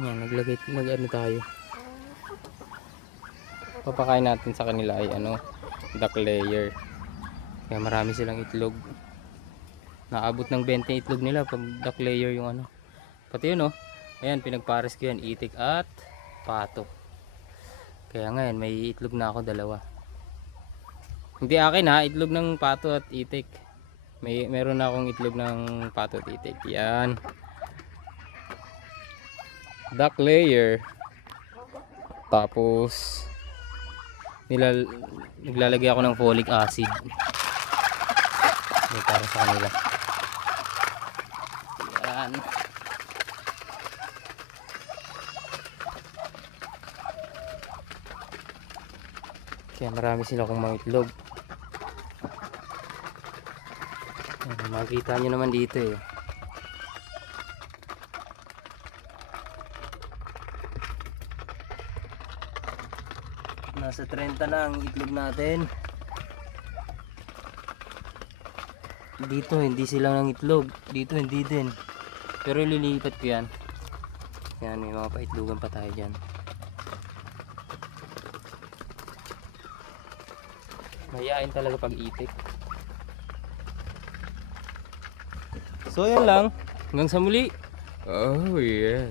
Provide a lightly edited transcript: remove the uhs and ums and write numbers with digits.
Yan, mag-ano tayo. Papakain natin sa kanila ay duck layer. Kaya marami silang itlog. Naabot ng 20 itlog nila pag duck layer yung ano. Pati yun ayan, pinagpares ko yan, itik at pato. Kaya ngayon may itlog na ako dalawa. Hindi akin ha, itlog ng pato at itik. Meron na akong itlog ng pato at itik. Yan. Duck layer. Tapos naglalagay ako ng folic acid. Para sa kanila. Yan. Kaya marami sila kung mga itlog. Makikita nyo naman dito eh. Nasa 30 na ang itlog natin. Dito hindi sila ng itlog. Dito hindi din. Pero lilipat ko yan. Yan, may mga paitlogan pa tayo dyan. Mayayain talaga pag itik. So yan lang. Hanggang sa muli. Oh yes.